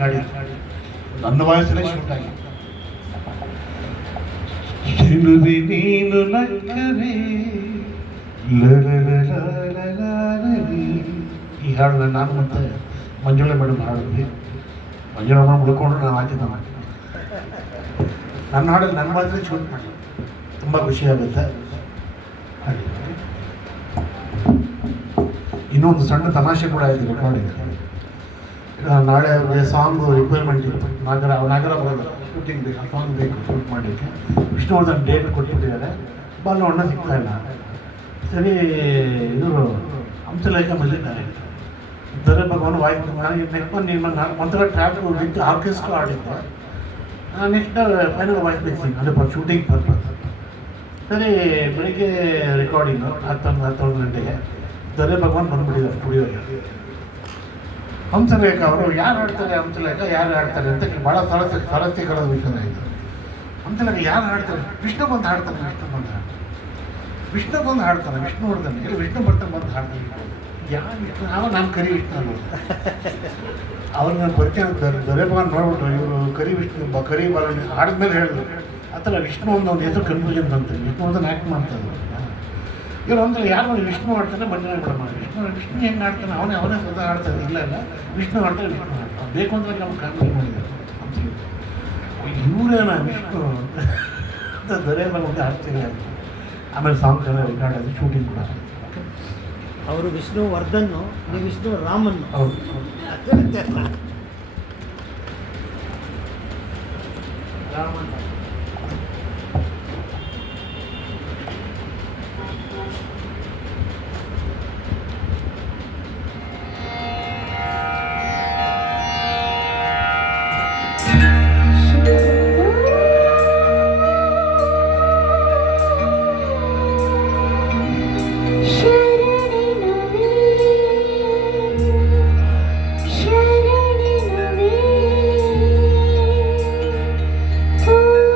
ಹಾಡಿ ನನ್ನ ವಾಯ್ಸಲ್ಲೇ ಶೂಟ್ ಆಗಿ ನೀನು ನಕ್ಕರೆ ಈ ಹಾಡು ನಾನು ಮತ್ತೆ ಮಂಜುಳಾ ಮೇಡಮ್ ಹಾಡಿದ್ವಿ. ಮಂಜುಳಾ ಮೇಡಮ್ ಉಳ್ಕೊಂಡ್ರು ನಾನು ಹಾಕಿದ್ದ ನನ್ನ ಹಾಡಲ್ಲಿ ನನ್ನ ಮಾತ್ರ ಶೂಟ್ ಮಾಡಿ ತುಂಬ ಖುಷಿಯಾಗುತ್ತೆ. ಹಾಡಿ ಇನ್ನೊಂದು ಸಣ್ಣ ತಮಾಷೆ ಕೂಡ ಇದೆ ರೆಕಾರ್ಡಿಂಗ್. ನಾಳೆ ಅವ್ರಿಗೆ ಸಾಂಗ್ ರಿಕ್ವೈರ್ಮೆಂಟ್ ಇತ್ತು. ನಾಗರ ಬರೋದು ಶೂಟಿಂಗ್ ಬೇಕು, ಸಾಂಗ್ ಬೇಕು ಶೂಟ್ ಮಾಡಲಿಕ್ಕೆ. ವಿಷ್ಣುವರ್ಧನ್ ಡೇಟ್ ಕೊಟ್ಬಿಟ್ಟಿದ್ದಾರೆ. ಬಾಲು ಅಣ್ಣ ಸಿಗ್ತಾ ಇಲ್ಲ. ಸರಿ ಇವರು ಹಂಸಲೇಖ ಬಂದಿದ್ದಾರೆ. ದೊರೆ ಭಗವಾನ್ ವಾಯ್ತು ನೆಕ್ಸ್ಟ್ ನಿಮ್ಮ ಒಂಥರ ಟ್ರ್ಯಾಕ್ ವಿತ್ ಆರ್ಕೆಸ್ಟ್ರಾ ಆಡಿದ್ದೆ. ನೆಕ್ಸ್ಟ್ ಫೈನಲ್ ವಾಯ್ಸ್ ಮಿಕ್ಸಿಂಗ್ ಅಂದರೆ ಶೂಟಿಂಗ್ ಪರ್ಪಸ್. ಸರಿ ಬೆಳಿಗ್ಗೆ ರೆಕಾರ್ಡಿಂಗು 11 ಗಂಟೆಗೆ ದೊರೆ ಭಗವಾನ್ ಬಂದ್ಬಿಟ್ಟಿದ್ದಾರೆ ಸ್ಟುಡಿಯೋಗೆ. ಹಂಸಲೇಖ ಅವರು ಯಾರು ಹಾಡ್ತಾರೆ, ಹಂಸಲೇಖ ಯಾರು ಹಾಡ್ತಾರೆ ಅಂತ ಭಾಳ ಸ್ವಾರಸ್ಯಕರದ ವಿಷಯ ಇದು. ಹಂಸಲೇಖ ಯಾರು ಹಾಡ್ತಾರೆ, ವಿಷ್ಣು ಬಂದು ಹಾಡ್ತಾನೆ, ವಿಷ್ಣು ಬಂದು ಹಾಡ್ತಾನೆ, ವಿಷ್ಣುವರ್ಧನ್ ಇಲ್ಲ ವಿಷ್ಣು ಬರ್ತಾನೆ ಬಂದು ಹಾಡ್ತಾನೆ. ಯಾರು ವಿಷ್ಣು ನಾನು ಕರಿ ವಿಷ್ಣು ಅನ್ನೋದು. ಅವ್ರನ್ನ ಪರಿಚಯ ದೊರೆ ಭಗವಾನ್ ನೋಡ್ಬಿಟ್ರು ಇವರು ಕರಿ ವಿಷ್ಣು ಕರಿ ಬಾಲಣ್ಣ ಹಾಡಿದ್ಮೇಲೆ ಹೇಳಿದ್ರು. ಆ ಥರ ವಿಷ್ಣು ಒಂದು ಹೆಸರು ಕನ್ಫ್ಯೂಷನ್ ಬಂತು. ವಿಷ್ಣುವರ್ಧನ್ ಆ್ಯಕ್ಟ್ ಮಾಡ್ತಾರೆ ಇವರು ಅಂದ್ರೆ ಯಾರು ವಿಷ್ಣು ಆಡ್ತಾನೆ ಮಂಜುಳಾ ಮೇಡಮ್ ವಿಷ್ಣು ಹೆಂಗೆ ಆಡ್ತಾನೆ ಅವನೇ ಸ್ವತಃ ಆಡ್ತಾರೆ. ಇಲ್ಲ ವಿಷ್ಣು ಆಡ್ತಾರೆ, ವಿಷ್ಣು ಆಡ್ತಾರೆ ಬೇಕು ಅಂದರೆ ನಾವು ಕಾನ್ಫಿಡೆಂಟ್ ಮಾಡಿದ್ದಾರೆ. ಇವರೇನ ವಿಷ್ಣು ಅಂತ ದೊರೆ ಬಂದು ಆಡ್ತೀವಿ. ಆಮೇಲೆ ಸಾಂಗ್ ಎಲ್ಲ ರೆಕಾರ್ಡ್ ಆಗಿ ಶೂಟಿಂಗ್ ಕೂಡ ಅವರು ವಿಷ್ಣು ವರ್ಧನ್ನು, ನೀವು ವಿಷ್ಣು ರಾಮನ್. ಹೌದು ರಾಮನ್ Oh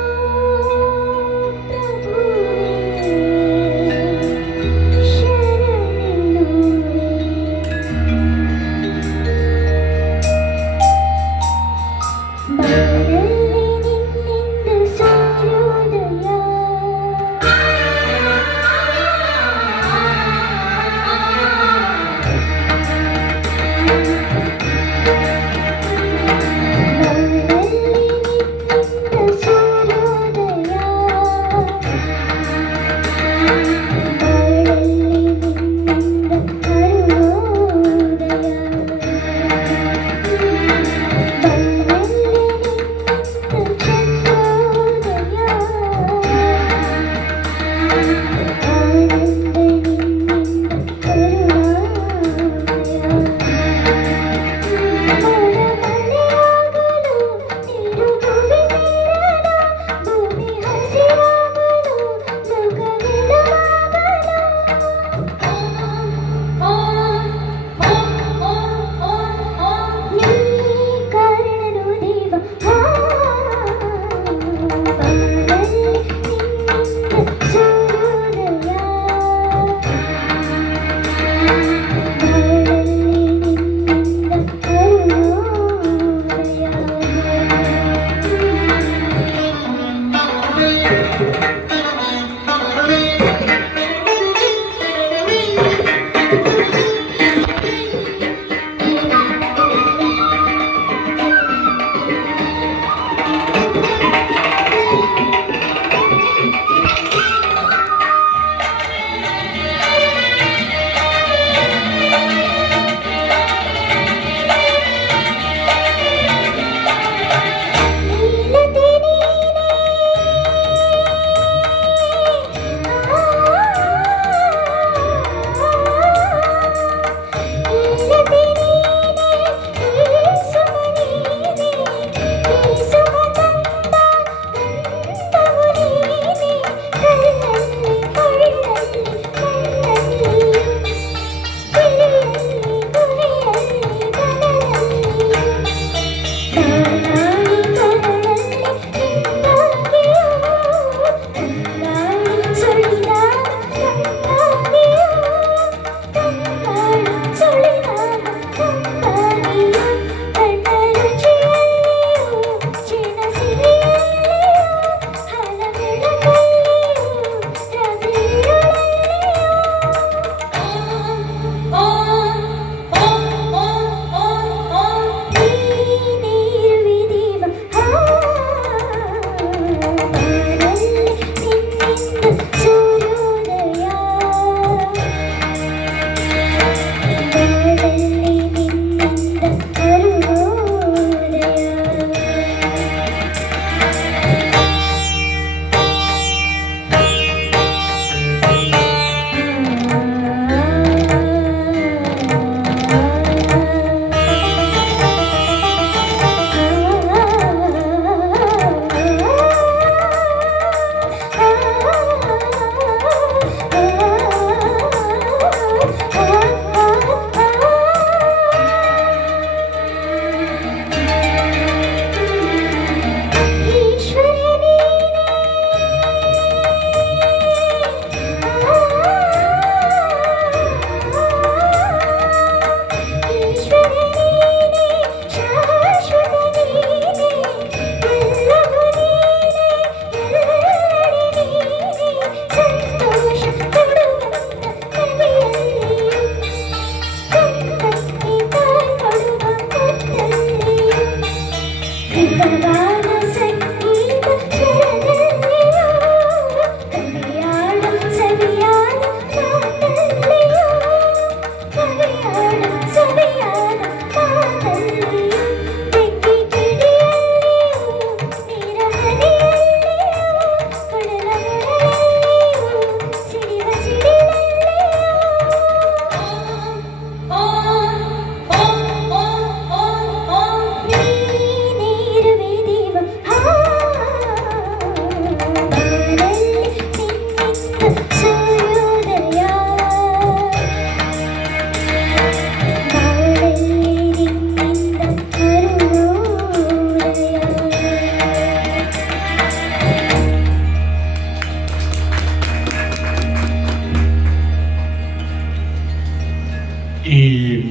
ಈ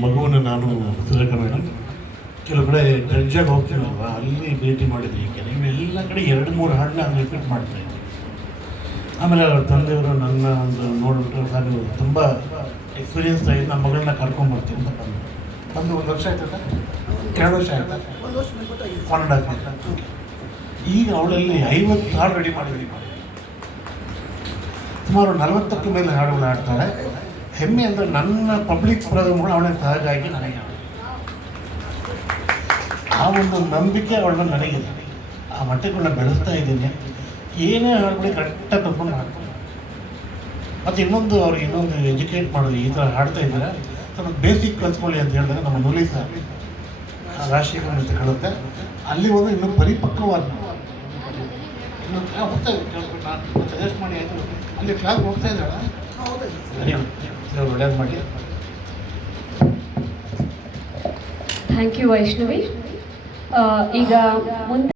ಮಗುವನ್ನು ನಾನು ತಿಳ್ಕೊಂಡ ಕೆಲವು ಕಡೆ ಜಡ್ಜಾಗಿ ಹೋಗ್ತೀನಲ್ವ ಅಲ್ಲಿ ಭೇಟಿ ಮಾಡಿದ್ವಿ. ಎಲ್ಲ ಕಡೆ 2-3 ಹಾಡನ್ನ ಹಂಗೆ ರಿಪೀಟ್ ಮಾಡ್ತಾಯಿದ್ದೆ. ಆಮೇಲೆ ಅವ್ರ ತಂದೆಯವರು ನನ್ನ ಒಂದು ನೋಡ್ಬಿಟ್ರೆ ಸರ್ ನೀವು ತುಂಬ ಎಕ್ಸ್ಪೀರಿಯನ್ಸ್ ಆಗಿ ನಮ್ಮ ಮಗಳನ್ನ ಕರ್ಕೊಂಡ್ಬರ್ತೀವಿ ಅಂತ ಬಂದು 1 ವರ್ಷ ಆಯ್ತದ 2 ವರ್ಷ ಆಯ್ತಾ 1.5 ವರ್ಷ. ಈಗ ಅವಳಲ್ಲಿ 50 ಹಾಡು ರೆಡಿ ಮಾಡಿದ್ವಿ. ಸುಮಾರು 40ಕ್ಕೂ ಮೇಲೆ ಹಾಡುಗಳು ಹಾಡ್ತಾಳೆ. ಹೆಮ್ಮೆ ಅಂದರೆ ನನ್ನ ಪಬ್ಲಿಕ್ ಪ್ರೋಗ್ರಾಮ್ಗಳು ಅವಳಿಗೆ ಸಹಜವಾಗಿ ನನಗೆ ಆ ಒಂದು ನಂಬಿಕೆ ಅವಳ ನನಗಿದೆ. ಆ ಮಟ್ಟಗಳನ್ನ ಬೆಳೆಸ್ತಾ ಇದ್ದೀನಿ. ಏನೇ ಹಾಡುಗಳಿಗೆ ಕರೆಕ್ಟಾಗಿ ಕರ್ಕೊಂಡು ಹಾಡ್ತೀನಿ. ಮತ್ತು ಅವ್ರಿಗೆ ಇನ್ನೊಂದು ಎಜುಕೇಟ್ ಮಾಡೋದು, ಈ ಥರ ಹಾಡ್ತಾ ಇದ್ದಾರೆ ಸ್ವಲ್ಪ ಬೇಸಿಕ್ ಕಲ್ತ್ಕೊಳ್ಳಿ ಅಂತ ಹೇಳಿದ್ರೆ ನಮ್ಮ ನುಲಿ ಸರ್ ರಾಷ್ಟ್ರೀಯ ಅಂತ ಕಳುತ್ತೆ. ಅಲ್ಲಿ ಒಂದು ಇನ್ನೂ ಪರಿಪಕ್ವವಾದ ಹೋಗ್ತಾ ಇದ್ದೆ. ನಾನು ಸಜೆಸ್ಟ್ ಮಾಡಿ ಆಯಿತು ಅಲ್ಲಿ ಕ್ಲಾಸ್ ಹೋಗ್ತಾ ಇದ್ದಾಳೆ. ಒಳ್ಳೇದು ಮಾಡಿ. Thank you Vaishnavi. ಈಗ ಮುಂದೆ